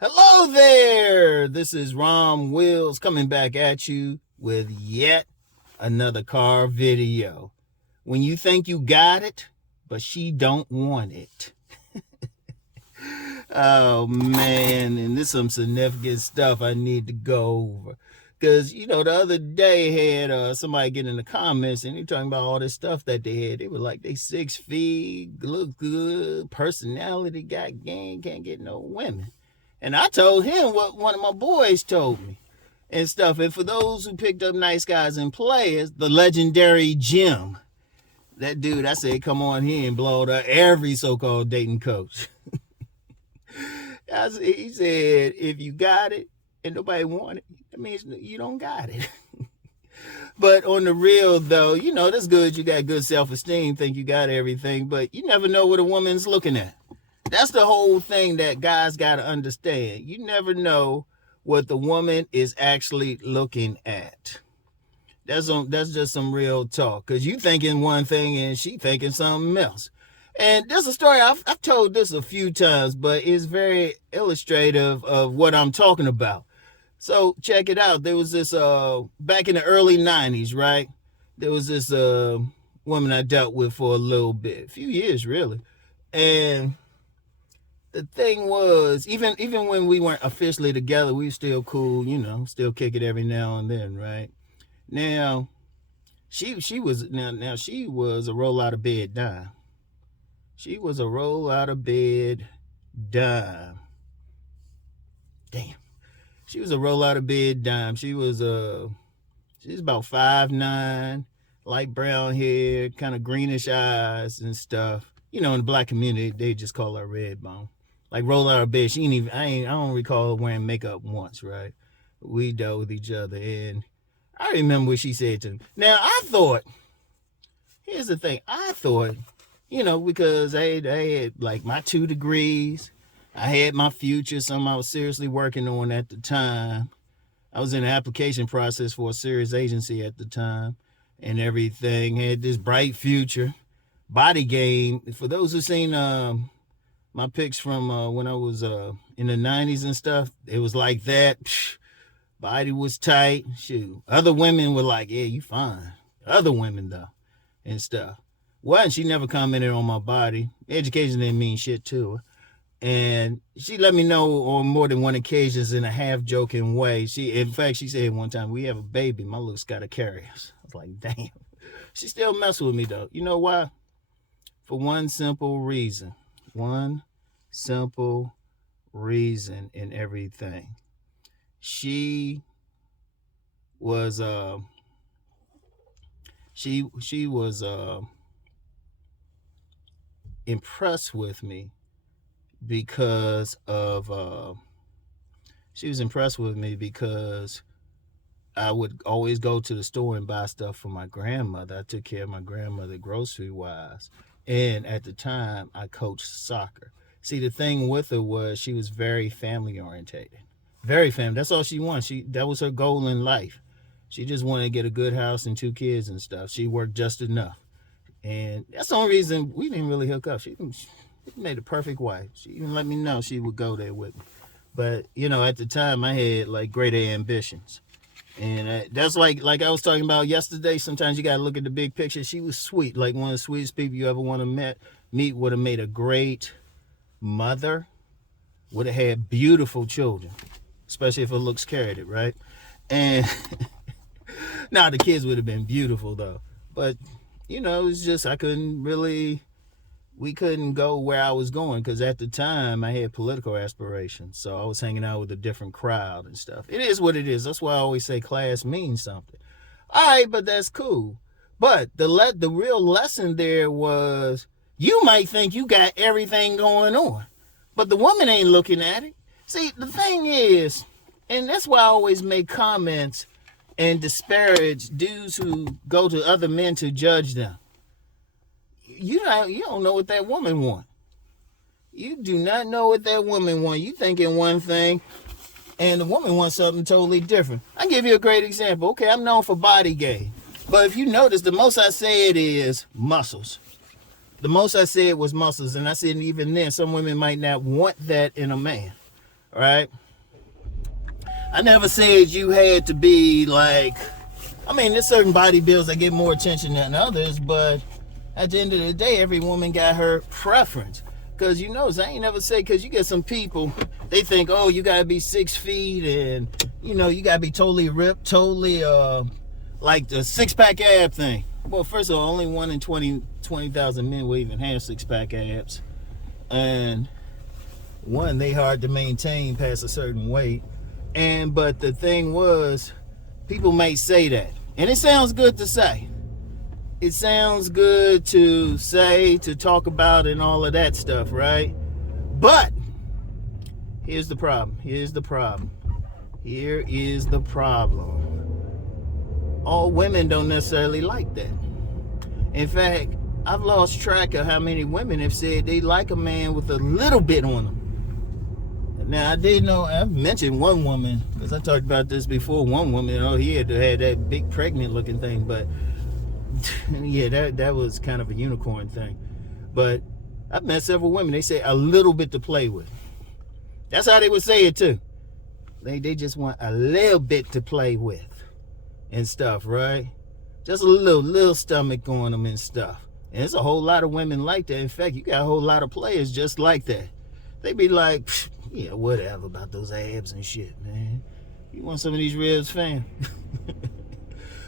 Hello there. This is Rom Wills coming back at you with yet another car video. When you think you got it, but she don't want it. Oh man, and this is some significant stuff I need to go over. Cause the other day had somebody get in the comments and they talking about all this stuff that they had. They were like they 6 feet, look good, personality, got game, can't get no women. And I told him what one of my boys told me and stuff. And for those who picked up Nice Guys and Players, the legendary Jim, that dude, I said, come on here and blow up every so-called dating coach. He said, if you got it and nobody want it, that means you don't got it. But on the real, though, that's good. You got good self-esteem, think you got everything, but you never know what a woman's looking at. That's the whole thing that guys got to understand. You never know what the woman is actually looking at. That's just some real talk. Because you thinking one thing and she thinking something else. And there's a story, I've told this a few times, but it's very illustrative of what I'm talking about. So check it out. There was this, back in the early 90s, right? There was this woman I dealt with for a little bit, a few years really. And the thing was, even when we weren't officially together, we were still cool, still kick it every now and then, right? Now, she was a roll out of bed dime. She was a roll out of bed dime. Damn. She was a roll out of bed dime. She was about 5'9", light brown hair, kind of greenish eyes and stuff. In the black community, they just call her red bone. Like roll out of bed. I don't recall her wearing makeup once, right? We dealt with each other, and I remember what she said to me. Now here's the thing. I thought, because I had like my 2 degrees, I had my future, something I was seriously working on at the time. I was in the application process for a serious agency at the time, and everything. Had this bright future, body game. For those who've seen my pics from when I was in the 90s and stuff, it was like that. Body was tight. Shoot. Other women were like, yeah, you fine. Other women, though, and stuff. Well, she never commented on my body. Education didn't mean shit to her. And she let me know on more than one occasion in a half-joking way. In fact, she said one time, we have a baby. My looks got to carry us. I was like, damn. She still messed with me, though. You know why? For one simple reason. One simple reason in everything. She was impressed with me because I would always go to the store and buy stuff for my grandmother. I took care of my grandmother grocery wise. And at the time I coached soccer. See, the thing with her was she was very family orientated. Very family. That's all she wanted. That was her goal in life. She just wanted to get a good house and 2 kids and stuff. She worked just enough. And that's the only reason we didn't really hook up. She made a perfect wife. She even let me know she would go there with me. But, at the time I had like greater ambitions. And that's like I was talking about yesterday. Sometimes you got to look at the big picture. She was sweet, like one of the sweetest people you ever want to meet. Would have made a great mother. Would have had beautiful children, especially if her looks carried it, right? And now the kids would have been beautiful, though. But, it's just we couldn't go where I was going because at the time I had political aspirations. So I was hanging out with a different crowd and stuff. It is what it is. That's why I always say class means something. All right, but that's cool. But the real lesson there was you might think you got everything going on, but the woman ain't looking at it. See, the thing is, and that's why I always make comments and disparage dudes who go to other men to judge them. You don't know what that woman wants. You do not know what that woman wants. You thinking one thing, and the woman wants something totally different. I'll give you a great example. Okay, I'm known for body game. But if you notice, the most I said is muscles. The most I said was muscles. And I said even then, some women might not want that in a man. right? I never said you had to be like, I mean, there's certain body builds that get more attention than others, but at the end of the day, every woman got her preference. Because you know, I ain't never say, because you get some people, they think, oh, you got to be 6 feet and, you know, you got to be totally ripped, totally like the six-pack ab thing. Well, first of all, only 1 in 20,000 men will even have six-pack abs. And one, they hard to maintain past a certain weight. But the thing was, people may say that. And it sounds good to say. It sounds good to say, to talk about, and all of that stuff, right? But here's the problem. Here is the problem. All women don't necessarily like that. In fact, I've lost track of how many women have said they like a man with a little bit on them. Now, I did know, I've mentioned one woman, because I talked about this before. One woman, oh, he had to have that big pregnant looking thing, but yeah, that was kind of a unicorn thing. But I've met several women, they say a little bit to play with. That's how they would say it too. They just want a little bit to play with and stuff, right? Just a little stomach on them and stuff. And there's a whole lot of women like that. In fact, you got a whole lot of players just like that. They be like, yeah, whatever about those abs and shit, man. You want some of these ribs, fam?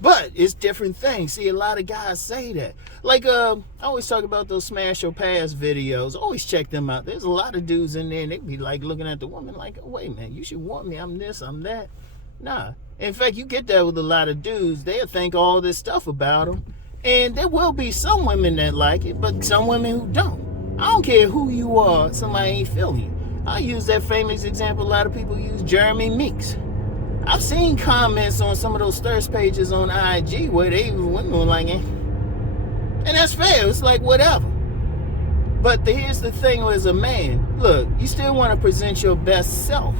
But it's different things. See, a lot of guys say that. Like, I always talk about those smash or pass videos. Always check them out. There's a lot of dudes in there, and they be like looking at the woman like, oh, wait, man, you should want me. I'm this, I'm that. Nah. In fact, you get that with a lot of dudes. They'll think all this stuff about them. And there will be some women that like it, but some women who don't. I don't care who you are, somebody ain't feeling you. I use that famous example a lot of people use, Jeremy Meeks. I've seen comments on some of those thirst pages on IG where women were like, eh. And that's fair, it's like whatever. But here's the thing as a man, look, you still want to present your best self.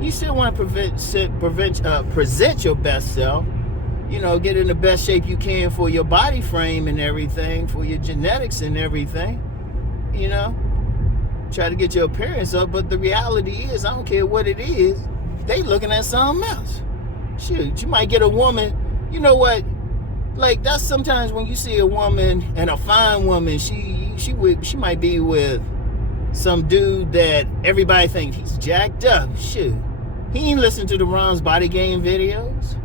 You still want to present your best self. You know, get in the best shape you can for your body frame and everything, for your genetics and everything. You know, try to get your appearance up, but the reality is, I don't care what it is, they looking at something else. Shoot, you might get a woman, you know what, like that's sometimes when you see a woman, and a fine woman, she might be with some dude that everybody thinks he's jacked up. Shoot, he ain't listen to the Rom's Body Game videos,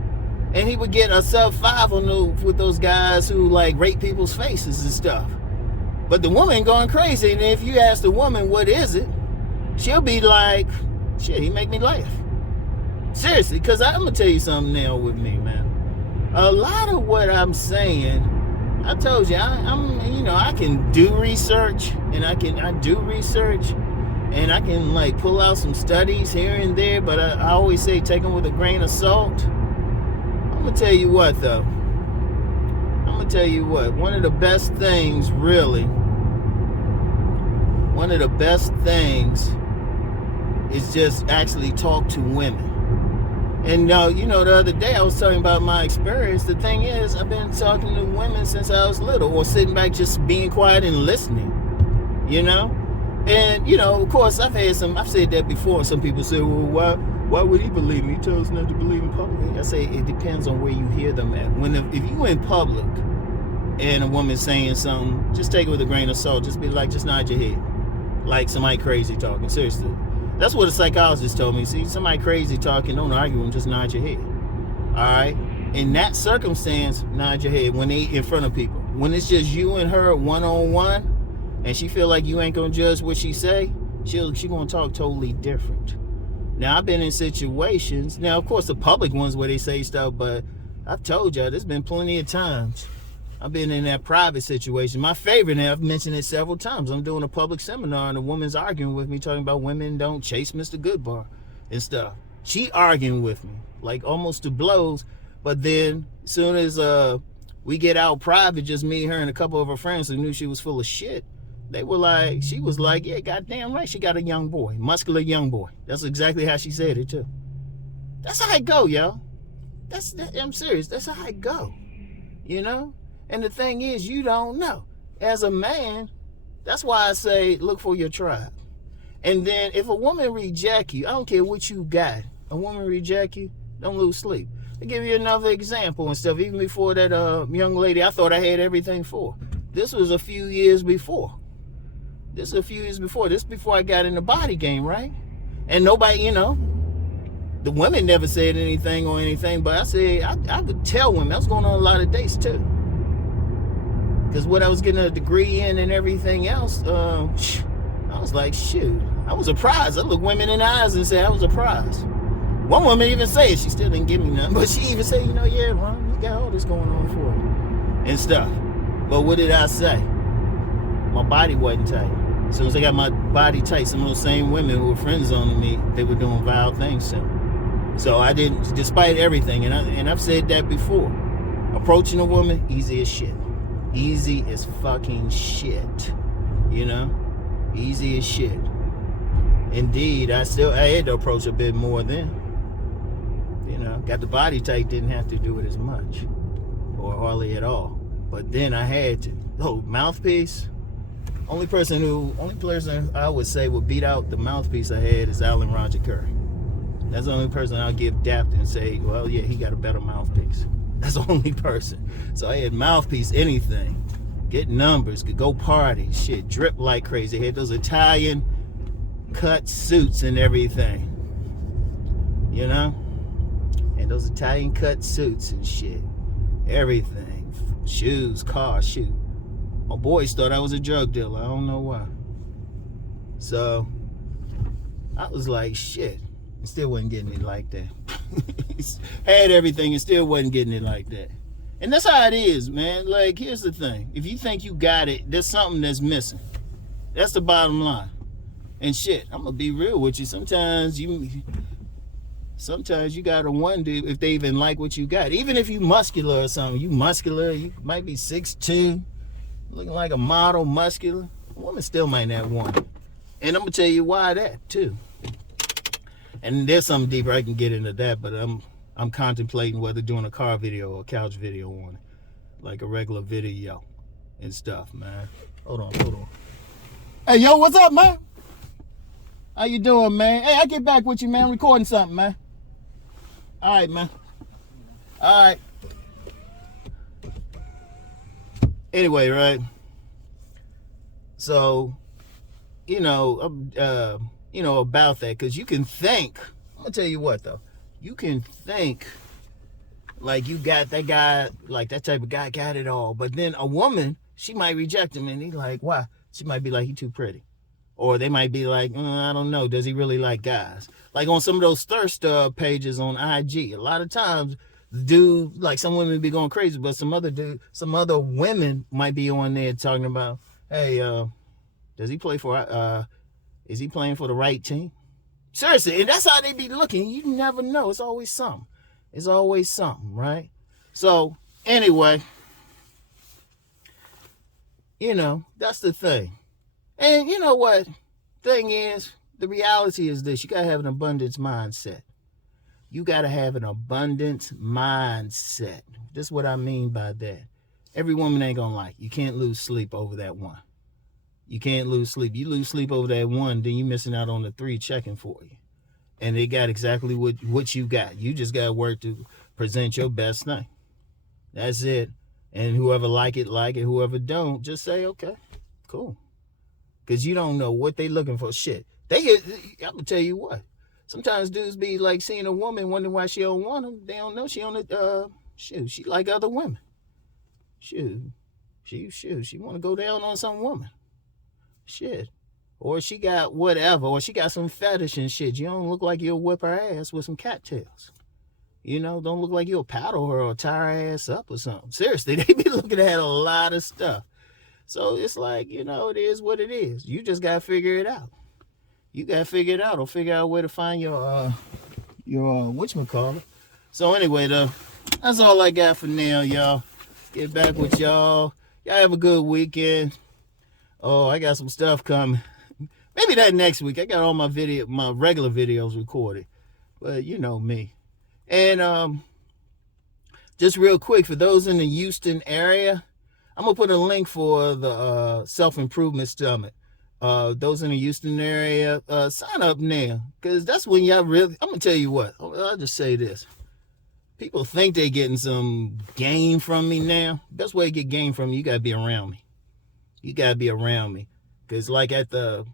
and he would get a sub-5 on with those guys who like rape people's faces and stuff. But the woman going crazy, and if you ask the woman, what is it? She'll be like, shit, he make me laugh. Seriously, because I'm going to tell you something now with me, man. A lot of what I'm saying, I told you, I can do research, and I do research, and I can like pull out some studies here and there, but I always say take them with a grain of salt. I'm going to tell you what, though. One of the best things, really, one of the best things is just actually talk to women. And you know, the other day I was talking about my experience. The thing is, I've been talking to women since I was little, or sitting back just being quiet and listening, you know? And, you know, of course, I've said that before. Some people say, well, why would he believe me? He tells us not to believe in public. I say it depends on where you hear them at. If you in public and a woman saying something, just take it with a grain of salt. Just be like, just nod your head. Like somebody crazy talking. Seriously. That's what a psychologist told me. See, somebody crazy talking, don't argue with them, just nod your head. Alright? In that circumstance, nod your head when they in front of people. When it's just you and her one-on-one, and she feel like you ain't gonna judge what she say, she gonna talk totally different. Now, I've been in situations, now of course the public ones where they say stuff, but I've told y'all, there's been plenty of times I've been in that private situation. My favorite, and I've mentioned it several times, I'm doing a public seminar and a woman's arguing with me, talking about women don't chase Mr. Goodbar and stuff. She arguing with me, like almost to blows, but then as soon as we get out private, just me, her, and a couple of her friends who knew she was full of shit, she was like, yeah, goddamn right, she got a young boy, muscular young boy. That's exactly how she said it too. That's how it go, y'all. I'm serious, that's how it go, you know? And the thing is, you don't know. As a man, that's why I say look for your tribe. And then if a woman reject you, I don't care what you got. A woman reject you, don't lose sleep. I'll give you another example and stuff. Even before that young lady, I thought I had everything for. This was a few years before. This before I got in the body game, right? And nobody, the women never said anything or anything, but I said, I could tell women. I was going on a lot of dates too. Because what I was getting a degree in and everything else, I was like, shoot. I was surprised. I looked women in the eyes and said, I was surprised. One woman even said, she still didn't give me nothing, but she even said, yeah, Ron, you got all this going on for you and stuff. But what did I say? My body wasn't tight. As soon as I got my body tight, some of those same women who were friend zoning me, they were doing vile things to me. So I didn't, despite everything, and I've said that before, approaching a woman, easy as shit. Easy as fucking shit. Easy as shit. Indeed, I had to approach a bit more then. Got the body tight, didn't have to do it as much. Or hardly at all. But then I had to. Oh, mouthpiece? Only person I would say would beat out the mouthpiece I had is Alan Roger Curry. That's the only person I'll give dapped and say, well, yeah, he got a better mouthpiece. That's the only person. So I had mouthpiece, anything. Get numbers, could go party, shit, drip like crazy. Had those Italian cut suits and everything. And those Italian cut suits and shit. Everything. Shoes, cars, shoot. My boys thought I was a drug dealer. I don't know why. So I was like, shit. I still wasn't getting it like that. Had everything and still wasn't getting it like that. And that's how it is, man. Like, here's the thing. If you think you got it, there's something that's missing. That's the bottom line. And shit, I'm gonna be real with you. Sometimes you gotta wonder if they even like what you got. Even if you muscular or something. You muscular, you might be 6'2", looking like a model, muscular. A woman still might not want it. And I'm gonna tell you why that too. And there's something deeper, I can get into that, but I'm contemplating whether doing a car video or a couch video on it. Like a regular video and stuff, man. Hold on. Hey, yo, what's up, man? How you doing, man? Hey, I get back with you, man. I'm recording something, man. All right, man. All right. Anyway, right? So, about that, because you can think, I'm gonna tell you what though, you can think like you got that guy, like that type of guy got it all, but then a woman, she might reject him and he like, why? She might be like, he too pretty. Or they might be like, I don't know, does he really like guys? Like on some of those thirst pages on IG, a lot of times dude, like some women be going crazy, but some other women might be on there talking about, hey, does he play for is he playing for the right team? Seriously, and that's how they be looking. You never know. It's always something. It's always something, right? So, anyway, that's the thing. And you know what? Thing is, the reality is this. You got to have an abundance mindset. You got to have an abundance mindset. This is what I mean by that. Every woman ain't going to like you. You can't lose sleep over that one. You can't lose sleep. You lose sleep over that one, then you're missing out on the 3 checking for you. And they got exactly what you got. You just got to work to present your best thing. That's it. And whoever like it. Whoever don't, just say, okay, cool. Because you don't know what they looking for. Shit. I'm going to tell you what. Sometimes dudes be like seeing a woman, wondering why she don't want them. They don't know she on it. She like other women. She want to go down on some woman. Shit. Or she got whatever, or she got some fetish and shit. You don't look like you'll whip her ass with some cattails. Don't look like you'll paddle her or tie her ass up or something. Seriously, they be looking at a lot of stuff. So it's like, it is what it is. You just got to figure it out. You got to figure it out or figure out where to find your whatchamacallit. So anyway, though, that's all I got for now, y'all. Get back with y'all. Y'all have a good weekend. Oh, I got some stuff coming. Maybe that next week. I got all my regular videos recorded. But you know me. And just real quick, for those in the Houston area, I'm going to put a link for the Self-Improvement Summit. Those in the Houston area, sign up now, because that's when y'all really. I'm gonna tell you what. I'll just say this: people think they getting some game from me now. Best way to get game from me, you gotta be around me. You gotta be around me, because like at the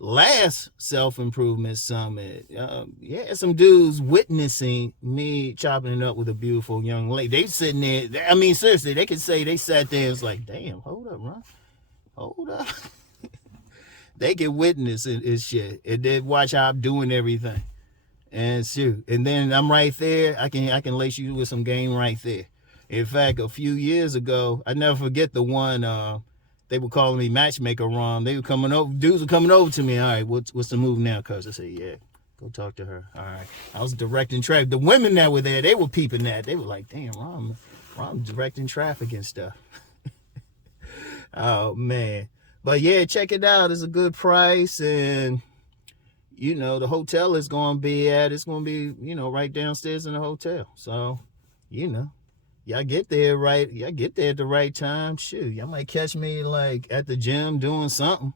last self-improvement summit, yeah, some dudes witnessing me chopping it up with a beautiful young lady. They sitting there. I mean, seriously, they could say they sat there and was like, "Damn, hold up, Ron, hold up." They can witness it shit, and then watch how I'm doing everything, and shoot, and then I'm right there. I can lace you with some game right there. In fact, a few years ago, I never forget the one. They were calling me matchmaker Rom. They were coming over. Dudes were coming over to me. All right, what's the move now, cuz? I said, yeah, go talk to her. All right. I was directing traffic. The women that were there, they were peeping that. They were like, damn, Rom directing traffic and stuff. Oh man. But yeah, check it out. It's a good price, and the hotel is gonna be it's gonna be, right downstairs in the hotel. So, y'all get there right. Y'all get there at the right time. Shoot, y'all might catch me like at the gym doing something,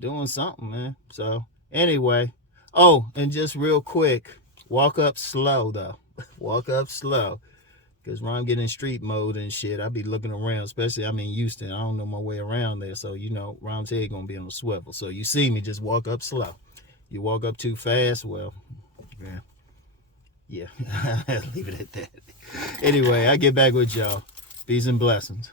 man. So anyway, and just real quick, walk up slow though. Walk up slow. Because when I'm getting in street mode and shit, I be looking around, especially I'm in Houston. I don't know my way around there. So, Rom's head going to be on a swivel. So you see me, just walk up slow. You walk up too fast, well, yeah. Leave it at that. Anyway, I get back with y'all. Peace and blessings.